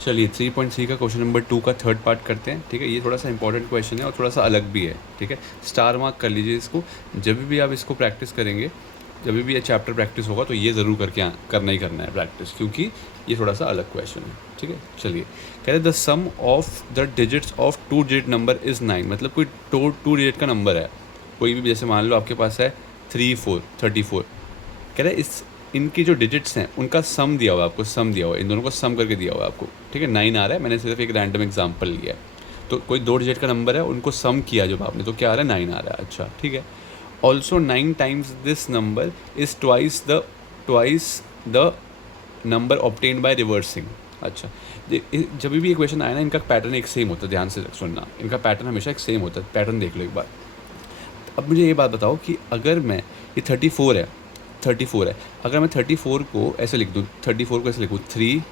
चलिए 3.3 का question number 2 का थर्ड पार्ट करते हैं, ठीक है। ये थोड़ा सा इंपॉर्टेंट क्वेश्चन है और थोड़ा सा अलग भी है, ठीक है। स्टार मार्क कर लीजिए इसको। जब भी आप इसको प्रैक्टिस करेंगे, जब भी ये चैप्टर प्रैक्टिस होगा तो ये ज़रूर करना ही करना है प्रैक्टिस, क्योंकि ये थोड़ा सा अलग क्वेश्चन है, ठीक है। चलिए, कह रहे the sum of the digits of 2 digit number is 9। मतलब कोई 2 डिजिट का नंबर है, कोई भी, जैसे मान लो आपके पास है 3 4 34। कह रहे इस इनकी जो डिजिट्स हैं उनका सम दिया हुआ है आपको, सम दिया हुआ है, इन दोनों को सम करके दिया हुआ है आपको, ठीक है। 9 आ रहा है, मैंने सिर्फ एक रैंडम एग्जांपल लिया है। तो कोई 2 डिजिट का नंबर है, उनको सम किया जब आपने, तो क्या आ रहा है, 9 आ रहा है। अच्छा, ठीक है। Also 9 times this number is twice the number obtained by reversing. अच्छा, जब भी ये क्वेश्चन आया ना, इनका पैटर्न एक सेम होता है, ध्यान से सुनना, इनका पैटर्न हमेशा एक सेम होता है। पैटर्न देख लो एक बार। अब मुझे ये बात बताओ कि अगर मैं, ये 34 है, अगर मैं 34 को ऐसे लिख दूँ, 34 को ऐसे लिखूँ 3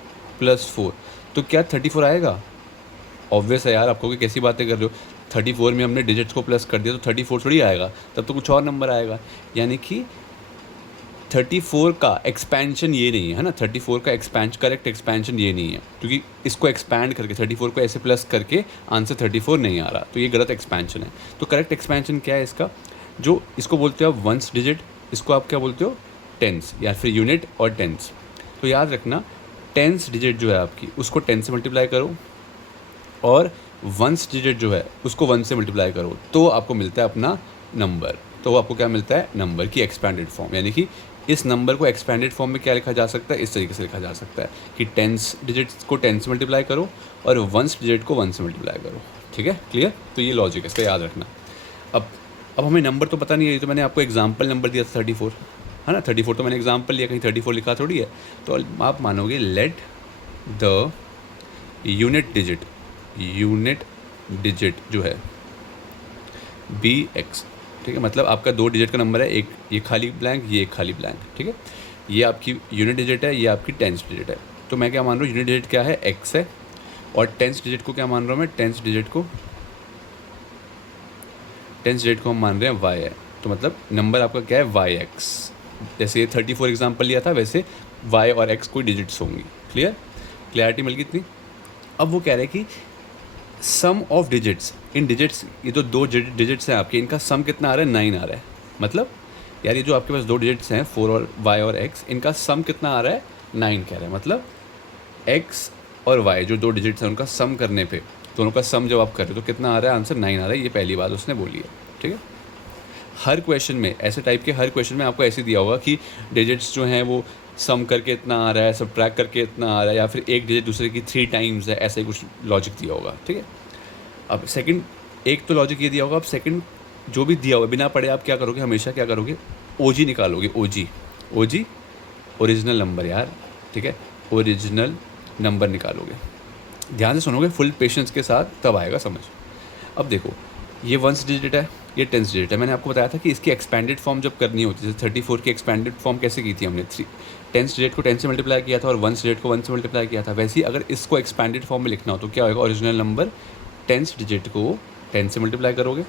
+ 4, तो क्या 34 आएगा? ऑब्वियस है यार, आपको कि कैसी बातें कर रहे हो। 34 में हमने डिजिट्स को प्लस कर दिया तो 34 थोड़ी आएगा, तब तो कुछ और नंबर आएगा। यानी कि 34 का एक्सपेंशन ये नहीं है ना, 34 का करेक्ट एक्सपेंशन ये नहीं है, क्योंकि इसको एक्सपैंड करके 34 को ऐसे प्लस करके आंसर 34 नहीं आ रहा, तो ये गलत एक्सपेंशन है। तो करेक्ट एक्सपेंशन क्या है इसका? जो इसको बोलते हो आप वंस डिजिट, इसको आप क्या बोलते हो, टेंस, या फिर यूनिट और टेंस। तो याद रखना, टेंस डिजिट जो है आपकी, उसको 10 से मल्टीप्लाई करो, और वंस डिजिट जो है उसको 1 से मल्टीप्लाई करो, तो आपको मिलता है अपना नंबर। तो आपको क्या मिलता है, नंबर की एक्सपैंडेड फॉर्म। यानी कि इस नंबर को एक्सपैंडेड फॉर्म में क्या लिखा जा सकता है, इस तरीके से लिखा जा सकता है कि टेंस डिजिट्स को 10 से मल्टीप्लाई करो और वंस डिजिट को 1 से मल्टीप्लाई करो, ठीक है, क्लियर। तो ये लॉजिक है, इसका याद रखना। अब अब हमें नंबर तो पता नहीं है, तो मैंने आपको एग्जाम्पल नंबर दिया था 34, है ना। 34 तो मैंने एग्जाम्पल लिया, कहीं 34 लिखा थोड़ी है। तो आप मानोगे लेट द यूनिट डिजिट जो है बी एक्स, ठीक है। मतलब आपका 2 डिजिट का नंबर है, एक ये खाली ब्लैंक, ये एक खाली ब्लैंक, ठीक है। ये आपकी यूनिट डिजिट है, ये आपकी टेंस डिजिट है। तो मैं क्या मान रहा हूँ, यूनिट डिजिट क्या है, एक्स है, और टेंस डिजिट को क्या मान रहा हूँ मैं, टेंस डिजिट को हम मान रहे हैं वाई है। तो मतलब नंबर आपका क्या है, वाई एक्स। जैसे ये 34 एग्जाम्पल लिया था, वैसे वाई और एक्स कोई डिजिट्स होंगी। क्लियरिटी मिल गई इतनी। अब वो कह रहे हैं कि सम ऑफ डिजिट्स, इन डिजिट्स, ये तो 2 डिजिट्स हैं आपके, इनका सम कितना आ रहा है, 9 आ रहा है। मतलब यार ये जो आपके पास 2 डिजिट्स हैं 4 और वाई और एक्स, इनका सम कितना आ रहा है, 9 कह रहा है। मतलब एक्स और वाई जो 2 डिजिट्स हैं उनका सम करने पे, दोनों का सम जब आप कर रहे हो तो कितना आ रहा है, आंसर 9 आ रहा है। ये पहली बात उसने बोली है, ठीक है। हर क्वेश्चन में ऐसे टाइप के, हर क्वेश्चन में आपको ऐसे दिया होगा कि डिजिट्स जो हैं वो सम करके इतना आ रहा है, सब्ट्रैक्ट करके इतना आ रहा है, या फिर एक डिजिट दूसरे की 3 टाइम्स है, ऐसा ही कुछ लॉजिक दिया होगा, ठीक है। अब सेकंड, एक तो लॉजिक ये दिया होगा। अब सेकंड जो भी दिया हुआ बिना पढ़े आप क्या करोगे, हमेशा क्या करोगे, ओजी निकालोगे। ओजी ओरिजिनल नंबर यार, ठीक है, ओरिजिनल नंबर निकालोगे। ध्यान से सुनोगे, फुल पेशेंस के साथ, तब आएगा समझ। अब देखो, ये वंस डिजिट है, ये टेंस डिजिट है। मैंने आपको बताया था कि इसकी एक्सपेंडेड फॉर्म जब करनी होती है, जैसे 34 की एक्सपेंडेड फॉर्म कैसे की थी हमने, टेंस डिजिट को 10 से मल्टीप्लाई किया था और वंस डिजिट को 1 से मल्टीप्लाई किया था। वैसे ही अगर इसको एक्सपेंडेड फॉर्म में लिखना हो तो क्या होगा, ओरिजिनल नंबर टेंस डिजिट को 10 से मल्टीप्लाई करोगे,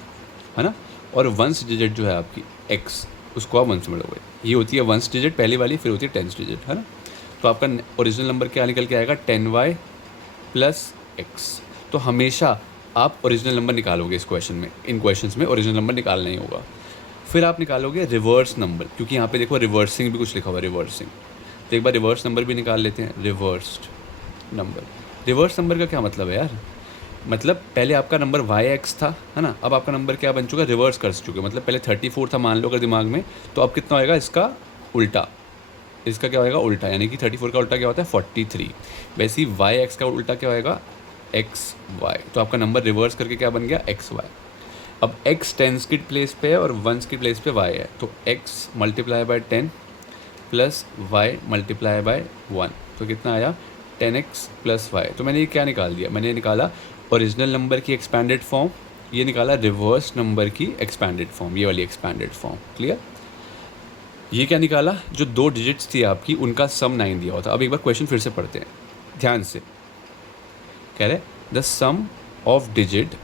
है ना, और वंस डिजिट जो है आपकी एक्स, उसको आप 1 से मल्टीप्लाई, ये होती है वंस डिजिट पहली वाली, फिर होती है टेंस डिजिट, है ना। तो आपका ओरिजिनल नंबर क्या निकल के आएगा, 10y + x। तो हमेशा आप ओरिजिनल नंबर निकालोगे इस क्वेश्चन में, इन क्वेश्चंस में ओरिजिनल नंबर निकालना ही होगा। फिर आप निकालोगे रिवर्स नंबर, क्योंकि यहाँ पे देखो रिवर्सिंग भी कुछ लिखा हुआ है, रिवर्सिंग। तो एक बार रिवर्स नंबर भी निकाल लेते हैं, रिवर्स नंबर का क्या मतलब है यार, मतलब पहले आपका नंबर वाई एक्स था, है ना, अब आपका नंबर क्या बन चुका है, रिवर्स कर चुके। मतलब पहले 34 था मान लो अगर दिमाग में, तो अब कितना होएगा, इसका उल्टा, इसका क्या होएगा, उल्टा। यानी कि 34 का उल्टा क्या होता है, 43। वैसे ही वाई एक्स का उल्टा क्या होएगा, एक्स वाई। तो आपका नंबर रिवर्स करके क्या बन गया, एक्स वाई। अब एक्स टेंस की प्लेस पे है और वंस की प्लेस पे वाई है, तो x multiply by 10 + y multiply by 1, तो कितना आया, 10x + वाई। तो मैंने ये क्या निकाल दिया, मैंने निकाला ओरिजिनल नंबर की एक्सपैंडेड फॉर्म, ये निकाला रिवर्स नंबर की एक्सपैंडेड फॉर्म, ये वाली एक्सपैंडेड फॉर्म, क्लियर। ये क्या निकाला, जो 2 डिजिट्स थी आपकी उनका सम 9 दिया हुआ था। अब एक बार क्वेश्चन फिर से पढ़ते हैं ध्यान से। कह रहे the sum of digit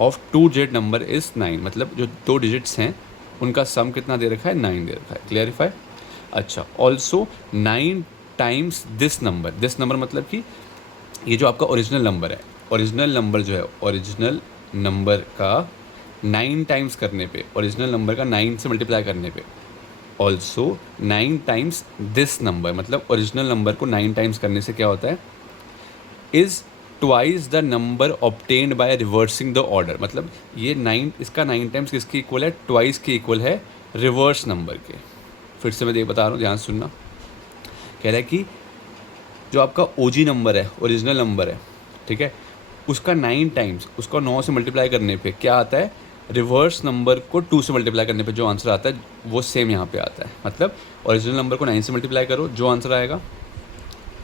of 2 digit number is 9। मतलब जो 2 डिजिट्स हैं उनका सम कितना दे रखा है, 9 दे रखा है, क्लियरिफाई। अच्छा, ऑल्सो 9 टाइम्स दिस नंबर मतलब कि ये जो आपका ओरिजिनल नंबर है, ओरिजिनल नंबर जो है, ओरिजिनल नंबर का 9 टाइम्स करने पे, ओरिजिनल नंबर का 9 से मल्टीप्लाई करने पे, ऑल्सो 9 टाइम्स दिस नंबर, मतलब ओरिजिनल नंबर को 9 टाइम्स करने से क्या होता है, is twice the number obtained by reversing the order. मतलब ये 9, इसका 9 टाइम्स किसके इक्वल है, ट्वाइस के इक्वल है रिवर्स नंबर के। फिर से मैं ये बता रहा हूँ, ध्यान से सुनना। कह रहा है कि जो आपका ओजी नंबर है, ओरिजिनल नंबर है, ठीक है, उसका 9 टाइम्स, उसका 9 से मल्टीप्लाई करने पे क्या आता है, रिवर्स नंबर को 2 से मल्टीप्लाई करने पे जो आंसर आता है वो सेम यहाँ पे आता है। मतलब ओरिजिनल नंबर को 9 से मल्टीप्लाई करो, जो आंसर आएगा,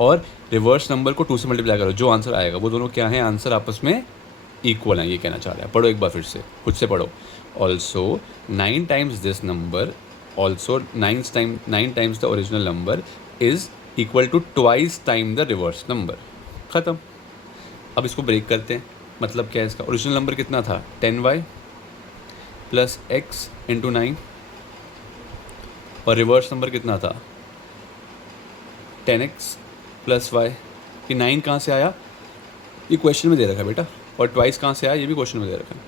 और रिवर्स नंबर को 2 से मल्टीप्लाई करो, जो आंसर आएगा, वो दोनों क्या हैं, आंसर आपस में इक्वल हैं, ये कहना चाह रहा है। पढ़ो एक बार फिर से, खुद से पढ़ो। Also 9 times this number, also 9 times the original number is equal to twice time the reverse number. ख़त्म। अब इसको ब्रेक करते हैं। मतलब क्या है इसका, ओरिजिनल नंबर कितना था, 10y प्लस एक्स इंटू 9, और रिवर्स नंबर कितना था, 10x प्लस वाई। ये 9 कहाँ से आया, ये क्वेश्चन में दे रखा है बेटा, और ट्वाइस कहाँ से आया, ये भी क्वेश्चन में दे रखा है।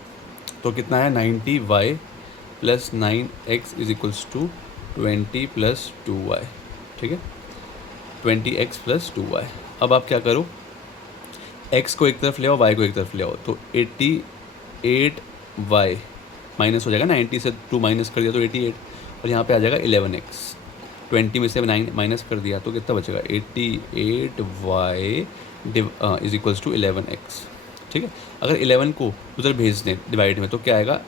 तो कितना है, 90y plus 9x is equals to 20 plus 2y। ठीक है, 20x प्लस 2y। अब आप क्या करो, x को एक तरफ ले आओ, y को एक तरफ ले आओ, तो 88y माइनस हो जाएगा, 90 से 2 माइनस कर दिया तो 88, और यहाँ पे आ जाएगा 11x। 20 में से 9 माइनस कर दिया तो कितना बचेगा, 88y is equals to 11x। ठीक है, अगर 11 को उधर भेज दें डिवाइड में तो क्या आएगा,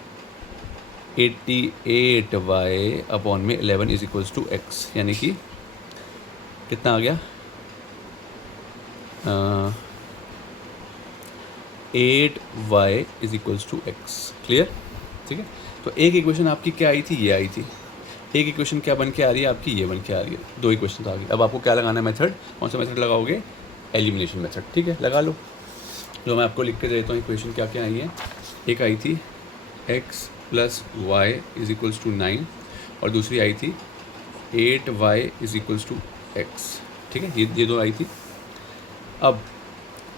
88y अपॉन में 11 इज इक्वल्स टू x, यानी कि कितना आ गया, 8y is equals to x। Clear. ठीक है, तो एक इक्वेशन आपकी क्या आई थी, ये आई थी। एक इक्वेशन क्या बन के आ रही है आपकी, ये बन के आ रही है। 2 इक्वेशन आ गई। अब आपको क्या लगाना है मेथड, कौन सा मेथड लगाओगे, एलिमिनेशन मेथड। ठीक है, लगा लो। जो मैं आपको लिख के देता हूँ इक्वेशन क्या क्या आई है। एक आई थी x plus y is equals to 9, और दूसरी आई थी 8y is equals to x। ठीक है, ये दो आई थी। अब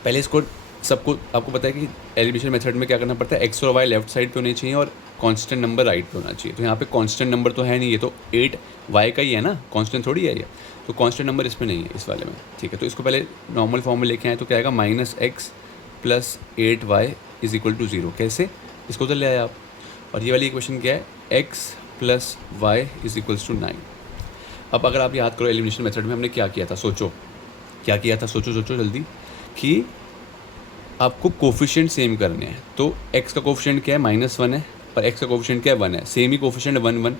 पहले इसको सबको आपको पता है कि एलिमिनेशन मेथड में क्या करना पड़ता है, x और y लेफ्ट साइड पे होने चाहिए और कांस्टेंट नंबर राइट पे होना चाहिए। तो यहाँ पे कांस्टेंट नंबर तो है नहीं, ये तो 8y का ही है ना, कांस्टेंट थोड़ी है ये, तो कांस्टेंट नंबर इसमें नहीं है इस वाले में। ठीक है, तो इसको पहले नॉर्मल फॉर्म में लेके आए तो क्या आएगा, -x plus 8y is equal to 0। कैसे, इसको तो ले आए आप। और ये वाली इक्वेशन क्या है, x plus y is equals to 9। अब अगर आप याद करो एलिमिनेशन मेथड में हमने क्या किया था, सोचो क्या किया था, सोचो जल्दी, कि आपको कोफिशिएंट सेम करने हैं। तो x का कोफिशिएंट क्या है, -1 है, और x का कोफिशिएंट क्या है, 1 है। सेम ही कोफिशिएंट 1 1,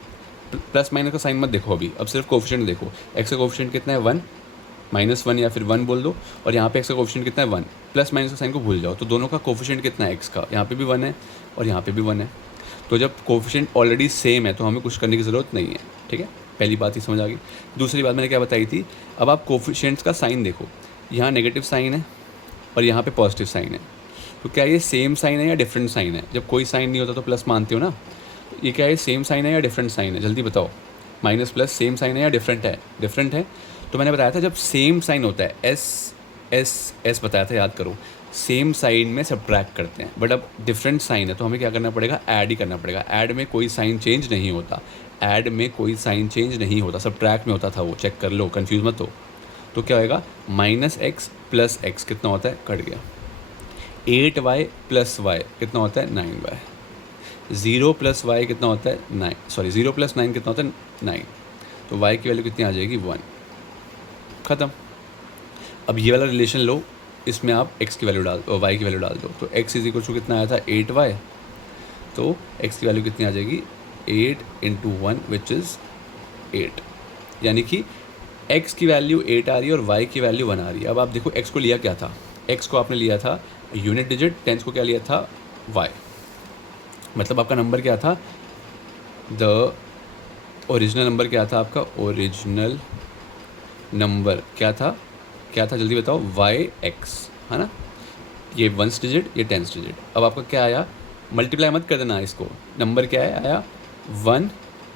प्लस माइनस का साइन मत देखो अभी, अब सिर्फ कोफिशिएंट देखो। x का कोफिशिएंट कितना है, 1, -1 या फिर 1 बोल दो, और यहाँ पे x का कोफिशिएंट कितना है, 1। प्लस माइनस का साइन को भूल जाओ, तो दोनों का कोफिशिएंट कितना है x का, यहाँ पे भी 1 है और यहाँ पे भी 1 है। तो जब कोफिशिएंट ऑलरेडी सेम है तो हमें कुछ करने की ज़रूरत नहीं है। ठीक है, पहली बात ही समझ आ गई। दूसरी बात मैंने क्या बताई थी, अब आप कोफिशिएंट्स का साइन देखो, यहाँ नेगेटिव साइन है और यहाँ पे पॉजिटिव साइन है। तो क्या ये सेम साइन है या डिफरेंट साइन है, जब कोई साइन नहीं होता तो प्लस मानते हो ना, ये क्या है, सेम साइन है या डिफरेंट साइन है, जल्दी बताओ। माइनस प्लस सेम साइन है या डिफरेंट है, डिफरेंट है। तो मैंने बताया था जब सेम साइन होता है, एस बताया था, याद करो, सेम साइन में सब्ट्रैक्ट करते हैं। बट अब डिफरेंट साइन है तो हमें क्या करना पड़ेगा, ऐड ही करना पड़ेगा। ऐड में कोई साइन चेंज नहीं होता, ऐड में कोई साइन चेंज नहीं होता, सब्ट्रैक्ट में होता था वो, चेक कर लो, कन्फ्यूज मत हो। तो क्या होएगा, -x प्लस x कितना होता है, कट गया। 8y प्लस y कितना होता है, 9y। 0 प्लस y कितना होता है, 0 प्लस 9 कितना होता है, 9। तो y की वैल्यू कितनी आ जाएगी, 1। ख़त्म। अब ये वाला रिलेशन लो, इसमें आप x की वैल्यू डाल दो, y की वैल्यू डाल दो। तो x इज इक्वल टू कितना आया था, 8y। तो x की वैल्यू कितनी आ जाएगी, 8 इंटू 1 विच इज़ 8, यानी कि x की वैल्यू 8 आ रही है और y की वैल्यू 1 आ रही है। अब आप देखो x को लिया क्या था, x को आपने लिया था यूनिट डिजिट, टेंस को क्या लिया था, y। मतलब आपका नंबर क्या था, द ओरिजिनल नंबर क्या था आपका, ओरिजिनल नंबर क्या था, जल्दी बताओ, yx, है ना। ये 1st डिजिट, ये 10th डिजिट। अब आपका क्या आया, मल्टीप्लाई मत कर देना इसको, नंबर क्या है आया, 1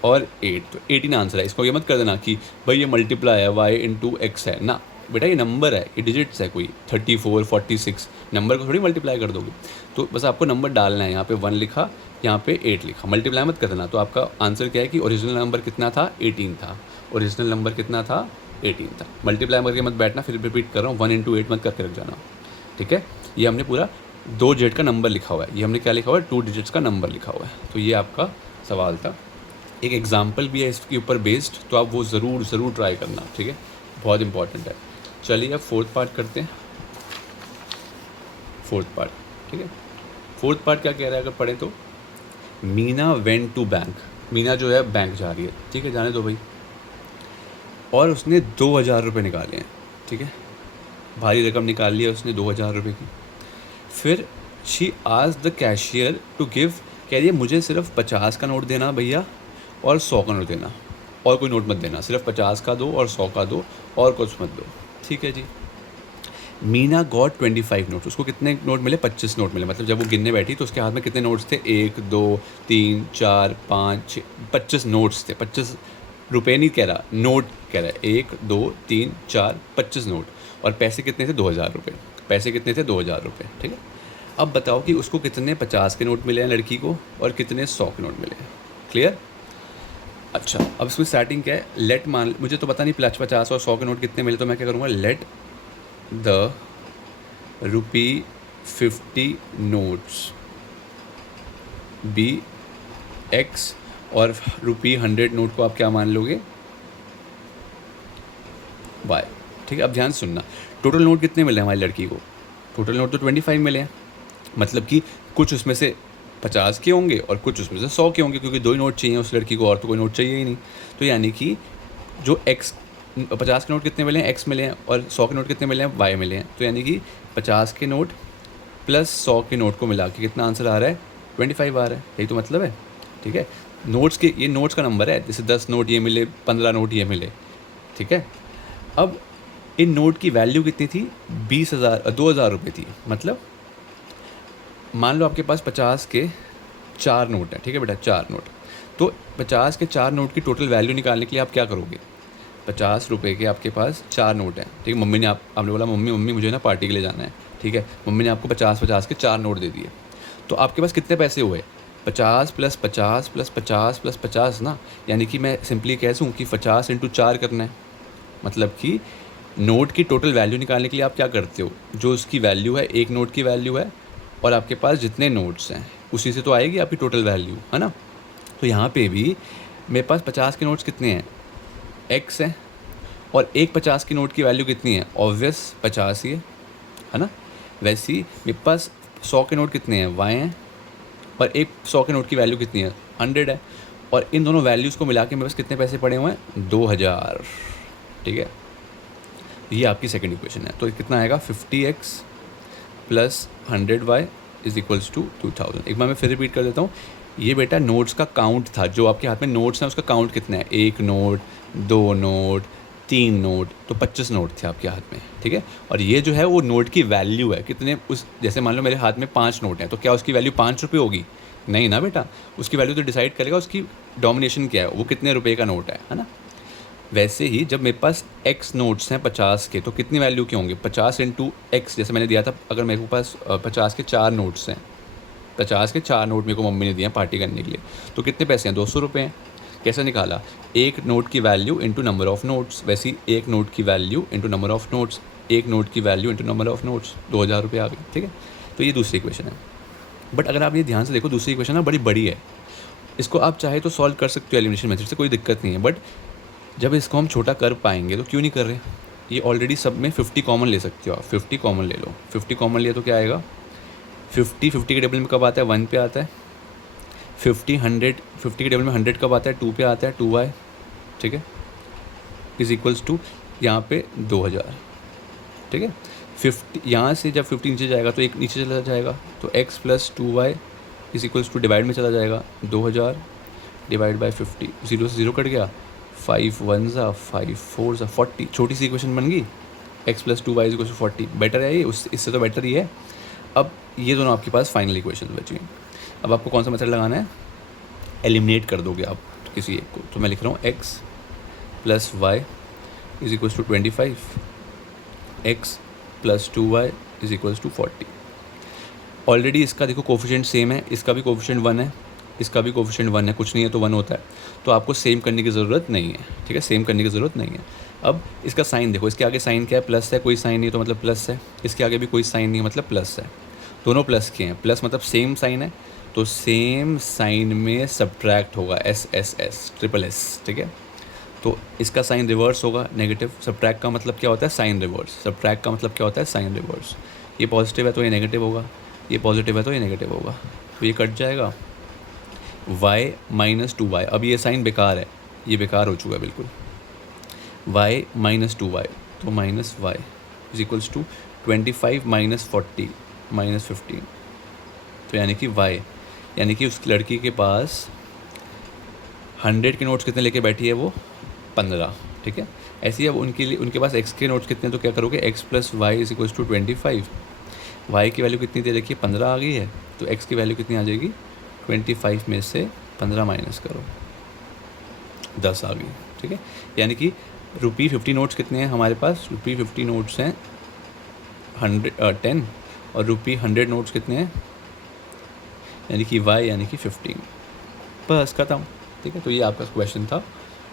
और 8, तो 18 आंसर है। इसको ये मत कर देना कि भाई ये मल्टीप्लाई है, y इंटू एक्स है ना, बेटा ये नंबर है, ये डिजिट्स है कोई 34 46, नंबर को थोड़ी मल्टीप्लाई कर दोगे। तो बस आपको नंबर डालना है, यहाँ पे 1 लिखा, यहाँ पे 8 लिखा, मल्टीप्लाई मत कर देना। तो आपका आंसर क्या है कि ओरिजिनल नंबर कितना था, 18 था। ओरिजिनल नंबर कितना था, 18 था। मल्टीप्लाई करके मत बैठना, फिर रिपीट कर रहा हूँ, 1 × 8 मत करके रख जाना, ठीक है। ये हमने पूरा 2 डिजिट का नंबर लिखा हुआ है, ये हमने क्या लिखा हुआ है, 2 डिजिट्स का नंबर लिखा हुआ है। तो ये आपका सवाल था, एक एग्जाम्पल भी है इसके ऊपर बेस्ड, तो आप वो ज़रूर ट्राई करना, ठीक है, बहुत इंपॉर्टेंट है। चलिए अब फोर्थ पार्ट करते हैं। फोर्थ पार्ट, ठीक है। फोर्थ पार्ट क्या कह रहा है अगर पढ़ें तो, Meena went to bank. Meena जो है बैंक जा रही है, ठीक है, जाने दो भाई। और उसने 2000 रुपये निकाले हैं, ठीक है, भारी रकम निकाल ली है उसने 2000 रुपये की। फिर she asked the cashier to give, कह रही है मुझे सिर्फ 50 का नोट देना भैया और 100 का नोट देना, और कोई नोट मत देना, सिर्फ 50 का दो और 100 का दो और कुछ मत दो, ठीक है जी। मीना गॉट 25 नोट, उसको कितने नोट मिले, 25 नोट मिले। मतलब जब वो गिनने बैठी तो उसके हाथ में कितने नोट्स थे, 1 2 3 4 5 6, 25 नोट्स थे। 25 रुपये नहीं कह रहा, नोट कह रहा है, 1 2 3 4 25 नोट। और पैसे कितने थे, 2000 रुपये। पैसे कितने थे, 2000 रुपये, ठीक है। अब बताओ कि उसको कितने 50 के नोट मिले हैं लड़की को, और कितने 100 के नोट मिले हैं। क्लियर। अच्छा, अब इसमें स्टार्टिंग क्या है, लेट मान, मुझे तो पता नहीं 50 और 100 के नोट कितने मिले, तो मैं क्या करूँगा, let the ₹50 notes be x, और ₹100 नोट को आप क्या मान लोगे, वाई, ठीक है। अब ध्यान सुनना, टोटल नोट कितने मिले हमारी लड़की को, टोटल नोट तो 25 मिले हैं। मतलब कि कुछ उसमें से 50 के होंगे और कुछ उसमें से 100 के होंगे, क्योंकि 2 ही नोट चाहिए उस लड़की को, और तो कोई नोट चाहिए ही नहीं। तो यानी कि जो एक्स, 50 के नोट कितने मिले हैं, एक्स मिले हैं, और 100 के नोट कितने मिले हैं, वाई मिले हैं। तो यानी कि 50 के नोट प्लस 100 के नोट को मिला के कितना आंसर आ रहा है, 25 आ रहा है। यही तो मतलब है, ठीक है। नोट्स के, ये नोट्स का नंबर है, जैसे 10 नोट ये मिले, 15 नोट ये मिले, ठीक है। अब इन नोट की वैल्यू कितनी थी, 20,000 रुपये थी। मतलब मान लो आपके पास 50 के 4 नोट हैं, ठीक है बेटा, 4 नोट। तो 50 के 4 नोट की टोटल वैल्यू निकालने के लिए आप क्या करोगे, 50 रुपये के आपके पास 4 नोट हैं, ठीक है। मम्मी ने आपने बोला मम्मी मुझे ना पार्टी के लिए जाना है, ठीक है। मम्मी ने आपको 50 के 4 नोट दे दिए। तो आपके पास कितने पैसे हुए, 50 + 50 + 50 + 50 ना। यानी कि मैं सिंपली कह दूँ कि 50 × 4 करना है। मतलब कि नोट की टोटल वैल्यू निकालने के लिए आप क्या करते हो, जो उसकी वैल्यू है, एक नोट की वैल्यू है, और आपके पास जितने नोट्स हैं उसी से तो आएगी आपकी टोटल वैल्यू, है ना। तो यहाँ पे भी मेरे पास 50 के नोट्स कितने हैं, एक्स है, और एक 50 की नोट की वैल्यू कितनी है, ऑब्वियस 50 ही है ना। वैसे ही मेरे पास 100 के नोट कितने हैं, वाई हैं, और एक 100 के नोट की वैल्यू कितनी है, 100 है। और इन दोनों वैल्यूज़ को मिला के मेरे पास कितने पैसे पड़े हुए हैं, 2000, ठीक है। ये आपकी सेकंड इक्वेशन है। तो कितना आएगा, 50x + 100y = 2000। एक बार मैं फिर रिपीट कर देता हूँ। ये बेटा नोट्स का काउंट था, जो आपके हाथ में नोट्स हैं उसका काउंट कितना है, 1 नोट, 2 नोट, 3 नोट, तो 25 नोट थे आपके हाथ में, ठीक है। और ये जो है वो नोट की वैल्यू है, कितने उस, जैसे मान लो मेरे हाथ में 5 नोट हैं, तो क्या उसकी वैल्यू 5 रुपये होगी, नहीं ना बेटा। उसकी वैल्यू तो डिसाइड करेगा उसकी डोमिनेशन क्या है, वो कितने रुपये का नोट है ना। वैसे ही जब मेरे पास x नोट्स हैं 50 के, तो कितनी वैल्यू के होंगे, 50 × x, जैसे मैंने दिया था। अगर मेरे पास 50 के 4 नोट्स हैं, 50 के 4 नोट मेरे को मम्मी ने दिए हैं पार्टी करने के लिए, तो कितने पैसे हैं, 200 रुपये हैं। कैसे निकाला, एक नोट की value into number of notes. वैसे ही एक नोट की value into number of notes, एक नोट की value into number of notes, 2000 रुपये आ गए, ठीक है। तो ये दूसरी इक्वेशन है। बट अगर आप ये ध्यान से देखो, दूसरी इक्वेशन ना बड़ी बड़ी है, इसको आप चाहे तो सॉल्व कर सकते हो एलिमिनेशन मेथड से, कोई दिक्कत नहीं है। बट जब इसको हम छोटा कर पाएंगे तो क्यों नहीं कर रहे। ये ऑलरेडी सब में 50 कॉमन ले सकते हो आप, 50 कॉमन ले लो। 50 कॉमन लिया तो क्या आएगा, 50 के टेबल में कब आता है, 1 पे आता है। 50 के टेबल में 100 कब आता है, 2 पे आता है, 2y, ठीक है, = यहाँ पे 2000, ठीक है। 50 यहाँ से जब 50 नीचे जाएगा तो एक नीचे चला जाएगा, तो x + 2y = डिवाइड में चला जाएगा, 2000 / 50, 0 से 0 कट गया, 5 1 5 4 40। छोटी सी इक्वेशन बन गई, x + 2y = 40। बेटर है ये, इससे तो बेटर ही है। अब ये दोनों आपके पास फाइनल इक्वेशन बची हैं। अब आपको कौन सा मेथड लगाना है, एलिमिनेट कर दोगे आप किसी एक को। तो मैं लिख रहा हूँ x + y = 25 x plus 2y is equals to 40। Already इसका देखो कोफिशिएंट सेम है, इसका भी कोफिशिएंट 1 है, इसका भी कोफिशिएंट 1 है, कुछ नहीं है तो 1 होता है, तो आपको सेम करने की ज़रूरत नहीं है, ठीक है, सेम करने की ज़रूरत नहीं है। अब इसका साइन देखो, इसके आगे साइन क्या है, प्लस है, कोई साइन नहीं तो मतलब प्लस है, इसके आगे भी कोई साइन नहीं मतलब प्लस है, दोनों प्लस के हैं, प्लस मतलब सेम साइन है, तो सेम साइन में सब्ट्रैक्ट होगा S S S triple S, ठीक है। तो इसका साइन रिवर्स होगा नेगेटिव, सब्ट्रैक्ट का मतलब क्या होता है, साइन रिवर्स, सब्ट्रैक्ट का मतलब क्या होता है, साइन रिवर्स। ये पॉजिटिव है तो ये नेगेटिव होगा, ये पॉजिटिव है तो ये नेगेटिव होगा, तो ये कट जाएगा, y माइनस 2y, अब ये साइन बेकार है, ये बेकार हो चुका है बिल्कुल, y माइनस 2y, तो minus y is equals to 25 minus 40 minus 15, तो यानी कि y, यानी कि उस लड़की के पास 100 के नोट्स कितने लेके बैठी है वो, 15, ठीक है। ऐसे ही अब उनके लिए, उनके पास x के नोट्स कितने, तो क्या करोगे, x plus y is equals to 25, y की वैल्यू कितनी दे रखी है, 15 आ गई है, तो x की वैल्यू कितनी आ जाएगी, 25 में से 15 माइनस करो, 10 आ गई, ठीक है। यानी कि ₹50 नोट्स कितने हैं हमारे पास, ₹50 नोट्स हैं 10, और ₹100 नोट्स कितने हैं, यानी कि y यानी कि 15, बस ख़त्म, ठीक है। तो ये आपका क्वेश्चन था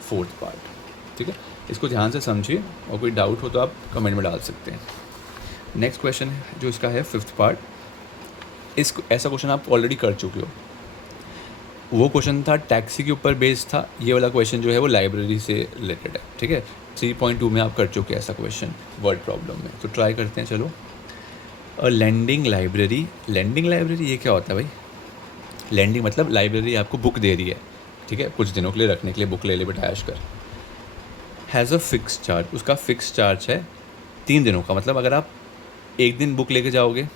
4th पार्ट, ठीक है। इसको ध्यान से समझिए और कोई डाउट हो तो आप कमेंट में डाल सकते हैं। नेक्स्ट क्वेश्चन जो इसका है 5th पार्ट, ऐसा क्वेश्चन आप ऑलरेडी कर चुके हो, वो क्वेश्चन था टैक्सी के ऊपर बेस्ड था, ये वाला क्वेश्चन जो है वो लाइब्रेरी से रिलेटेड है, ठीक है। 3.2 में आप कर चुके हैं ऐसा क्वेश्चन वर्ड प्रॉब्लम में, तो ट्राई करते हैं, चलो। और लैंडिंग लाइब्रेरी, लैंडिंग लाइब्रेरी ये क्या होता है भाई, लैंडिंग मतलब लाइब्रेरी आपको बुक दे रही है, ठीक है, कुछ दिनों के लिए रखने के लिए, बुक ले ले बेटा ऐश कर, हैज़ अ फिक्स चार्ज, उसका फिक्स चार्ज है 3 दिनों का, मतलब अगर आप 1 दिन बुक लेके जाओगे,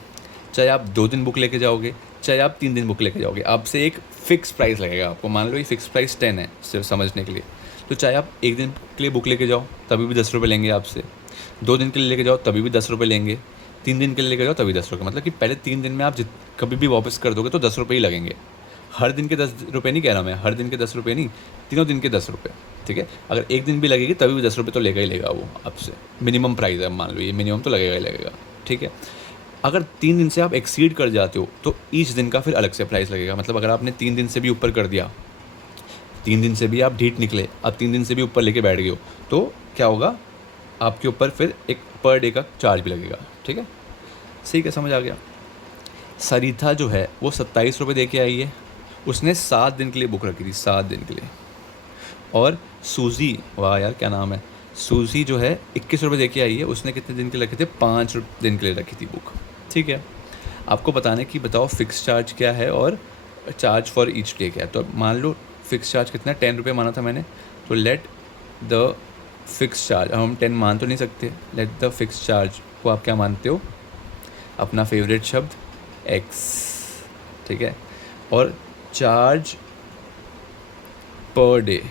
चाहे आप 2 दिन बुक लेके जाओगे, चाहे आप 3 दिन बुक लेके जाओगे, आपसे एक फ़िक्स प्राइस लगेगा आपको, मान लो ये फ़िक्स प्राइस 10 है सिर्फ समझने के लिए, तो चाहे आप 1 दिन के लिए बुक लेके जाओ तभी भी 10 रुपये लेंगे आपसे, 2 दिन के लिए लेके जाओ तभी भी 10 रुपये लेंगे, 3 दिन के लिए लेके जाओ तभी 10 रुपये, मतलब कि पहले 3 दिन में आप कभी भी वापस कर दोगे तो 10 रुपये ही लगेंगे, हर दिन के 10 रुपये नहीं कह रहा मैं, हर दिन के 10 रुपये नहीं, तीनों दिन के 10 रुपये, ठीक है। अगर 1 दिन भी लगेगी तभी भी 10 रुपये तो लेगा ही लेगा वो आपसे, मिनिमम प्राइस है, मान लो ये मिनिमम तो लगेगा ही लगेगा, ठीक है। अगर 3 दिन से आप एक्सीड कर जाते हो तो ईच दिन का फिर अलग से प्राइस लगेगा, मतलब अगर आपने 3 दिन से भी ऊपर कर दिया, 3 दिन से भी आप ढीठ निकले, अब 3 दिन से भी ऊपर लेके बैठ गए हो, तो क्या होगा, आपके ऊपर फिर एक पर डे का चार्ज भी लगेगा, ठीक है। सही क्या समझ आ गया। सरिता जो है वो 27 रुपये दे के आई है, उसने 7 दिन के लिए बुक रखी थी, 7 दिन के लिए। और सूजी, वाह यार क्या नाम है, सूजी जो है 21 रुपये दे के आई है, उसने कितने दिन के लिए रखे थे, 5 दिन के लिए रखी थी बुक, ठीक है। आपको बताने की बताओ फिक्स चार्ज क्या है और चार्ज फॉर ईच डे क्या है। तो मान लो फिक्स चार्ज कितना है, 10 रुपये माना था मैंने, तो लेट द फिक्स चार्ज, हम 10 मान तो नहीं सकते, लेट द फिक्स चार्ज को आप क्या मानते हो, अपना फेवरेट शब्द एक्स, ठीक है। और charge per day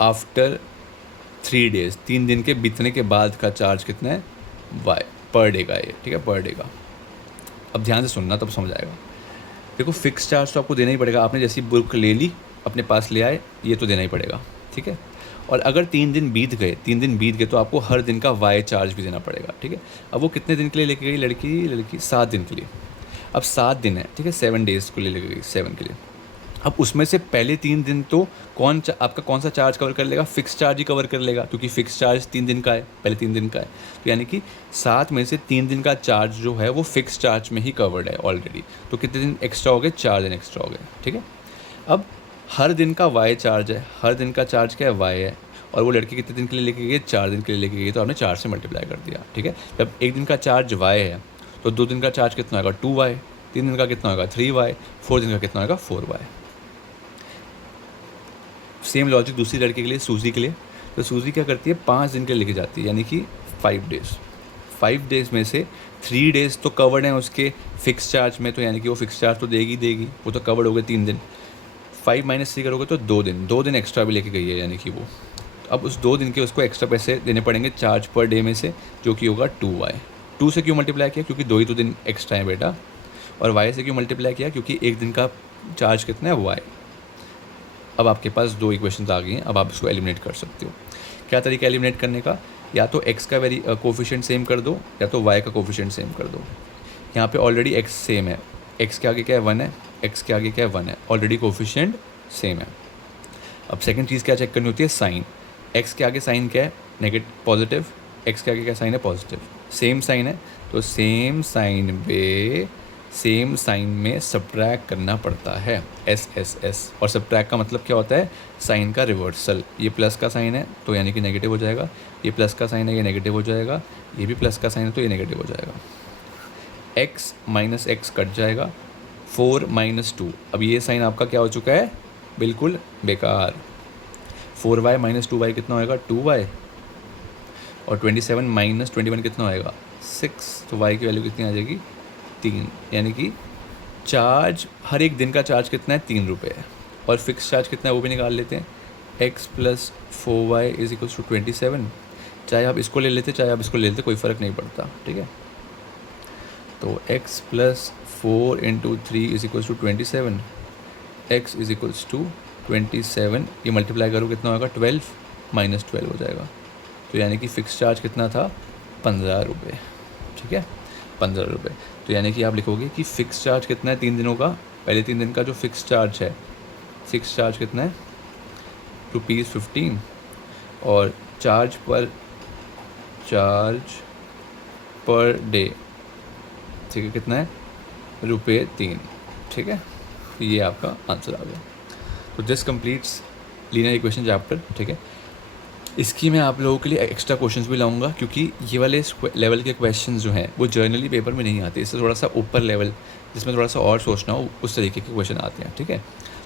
after 3 days, 3 दिन के बीतने के बाद का चार्ज कितना है, वाई, पर डे का ये, ठीक है, पर डे का। अब ध्यान से सुनना तब समझ आएगा। देखो फिक्स चार्ज तो आपको देना ही पड़ेगा, आपने जैसी बुक ले ली अपने पास ले आए, ये तो देना ही पड़ेगा, ठीक है। और अगर 3 दिन बीत गए, 3 दिन बीत गए तो आपको हर दिन का वाई चार्ज भी देना पड़ेगा, ठीक है। अब वो कितने दिन के लिए लेके गई लड़की 7 दिन के लिए, अब 7 दिन है, ठीक है, 7 डेज़ को ले लेके गई, 7 के लिए। अब उसमें से पहले 3 दिन तो आपका कौन सा चार्ज कवर कर लेगा, फिक्स चार्ज ही कवर कर लेगा, क्योंकि फिक्स चार्ज 3 दिन का है, पहले 3 दिन का है, तो यानी कि 7 में से 3 दिन का चार्ज जो है वो फिक्स चार्ज में ही कवर्ड है ऑलरेडी। तो कितने दिन एक्स्ट्रा हो गए, 4 दिन एक्स्ट्रा हो गए, ठीक है। अब हर दिन का वाई चार्ज है, हर दिन का चार्ज क्या है, वाई है, और वो लड़की कितने दिन के लिए लेके गई, 4 दिन के लिए लेके गई, तो आपने 4 से मल्टीप्लाई कर दिया, ठीक है। जब 1 दिन का चार्ज वाई है तो 2 दिन का चार्ज कितना होगा, 2y, 3 दिन का कितना होगा, 3y, 4 दिन का कितना होगा, 4y। सेम लॉजिक दूसरी लड़की के लिए, सूजी के लिए। तो सूजी क्या करती है, 5 दिन के लिए लेके जाती है, यानी कि 5 डेज़, 5 डेज़ में से 3 डेज़ तो कवर्ड हैं उसके फिक्स चार्ज में, तो यानी कि वो फिक्स चार्ज तो देगी, वो तो कवर्ड हो गए 3 दिन। 5 - 3 करोगे तो 2 दिन एक्स्ट्रा भी लेके गई है, यानी कि वो अब उस 2 दिन के उसको एक्स्ट्रा पैसे देने पड़ेंगे चार्ज पर डे में से, जो कि होगा 2y। 2 से क्यों मल्टीप्लाई किया, क्योंकि 2 ही तो दिन एक्स्ट्रा है बेटा। और y से क्यों मल्टीप्लाई किया, क्योंकि 1 दिन का चार्ज कितना है, y। अब आपके पास 2 इक्वेशंस आ गई हैं, अब आप इसको एलिमिनेट कर सकते हो। क्या तरीका एलिमिनेट करने का? या तो x का कोफिशिएंट सेम कर दो, या तो y का कोफिशिएंट सेम कर दो। यहाँ पे ऑलरेडी x सेम है, x के आगे क्या है 1 है, x के आगे क्या है 1 है, ऑलरेडी कोफिशिएंट सेम है। अब सेकंड चीज़ क्या चेक करनी होती है? साइन। x के आगे साइन क्या है? नेगेटिव पॉजिटिव, x के आगे क्या साइन है? पॉजिटिव। सेम साइन है तो सेम साइन में सब्ट्रैक्ट करना पड़ता है, एस एस एस। और सब्ट्रैक्ट का मतलब क्या होता है? साइन का रिवर्सल। ये प्लस का साइन है तो यानी कि नेगेटिव हो जाएगा, ये प्लस का साइन है ये नेगेटिव हो जाएगा, ये भी प्लस का साइन है तो ये नेगेटिव हो जाएगा। x माइनस एक्स कट जाएगा, 4 माइनस 2। अब ये साइन आपका क्या हो चुका है? बिल्कुल बेकार। 4y माइनस 2y कितना होएगा? 2y। और 27 माइनस 21 कितना होएगा? 6। तो y की वैल्यू कितनी आ जाएगी? 3। यानी कि चार्ज, हर एक दिन का चार्ज कितना है? 3 रुपये है। और फिक्स चार्ज कितना है वो भी निकाल लेते हैं। x plus 4y is equals to 27। चाहे आप इसको ले लेते चाहे आप इसको ले लेते, कोई फ़र्क नहीं पड़ता, ठीक है। तो x plus 4 into 3 is equals to 27, x is equals to 27। ये मल्टीप्लाई करो कितना होगा? 12 माइनस 12 हो जाएगा। तो यानी कि फ़िक्स चार्ज कितना था? 15 रुपये, ठीक है, 15 रुपये। तो यानी कि आप लिखोगे कि फ़िक्स चार्ज कितना है 3 दिनों का? पहले 3 दिन का जो फ़िक्स चार्ज है, फ़िक्स चार्ज कितना है? ₹15। और चार्ज पर डे, ठीक है, कितना है? ₹3, ठीक है। ये आपका आंसर आ गया। तो this completes linear equation chapter, ठीक है। इसकी मैं आप लोगों के लिए एक्स्ट्रा क्वेश्चंस भी लाऊंगा, क्योंकि ये वाले लेवल के क्वेश्चंस जो हैं वो जर्नली पेपर में नहीं आते। इससे थोड़ा सा ऊपर लेवल, जिसमें थोड़ा सा और सोचना हो, उस तरीके के क्वेश्चन आते हैं, ठीक है।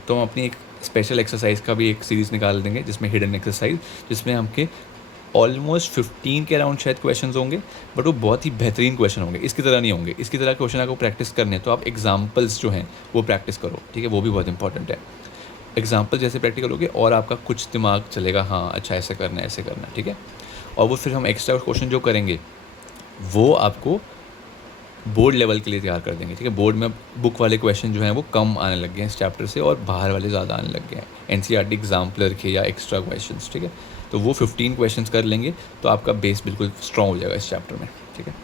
तो हम अपनी एक स्पेशल एक्सरसाइज का भी एक सीरीज़ निकाल देंगे, जिसमें हिडन एक्सरसाइज, जिसमें हमके ऑलमोस्ट 15 के अराउंड शायद क्वेश्चन होंगे, बट वो बहुत ही बेहतरीन क्वेश्चन होंगे। इसकी तरह नहीं होंगे, इसकी तरह क्वेश्चन आपको प्रैक्टिस करने तो आप एग्जाम्पल्स जो हैं वो प्रैक्टिस करो, ठीक है, वो भी बहुत इंपॉर्टेंट है। एग्जाम्पल जैसे प्रैक्टिस करोगे और आपका कुछ दिमाग चलेगा, हाँ अच्छा ऐसे करना है, ऐसे करना है, ठीक है। और वो फिर हम एक्स्ट्रा क्वेश्चन जो करेंगे वो आपको बोर्ड लेवल के लिए तैयार कर देंगे, ठीक है। बोर्ड में बुक वाले क्वेश्चन जो हैं वो कम आने लग गए हैं इस चैप्टर से, और बाहर वाले ज़्यादा आने लग गए हैं, एनसीईआरटी एग्जाम्पलर के या एक्स्ट्रा क्वेश्चंस, ठीक है। तो वो 15 क्वेश्चंस कर लेंगे तो आपका बेस बिल्कुल स्ट्रॉन्ग हो जाएगा इस चैप्टर में, ठीक है।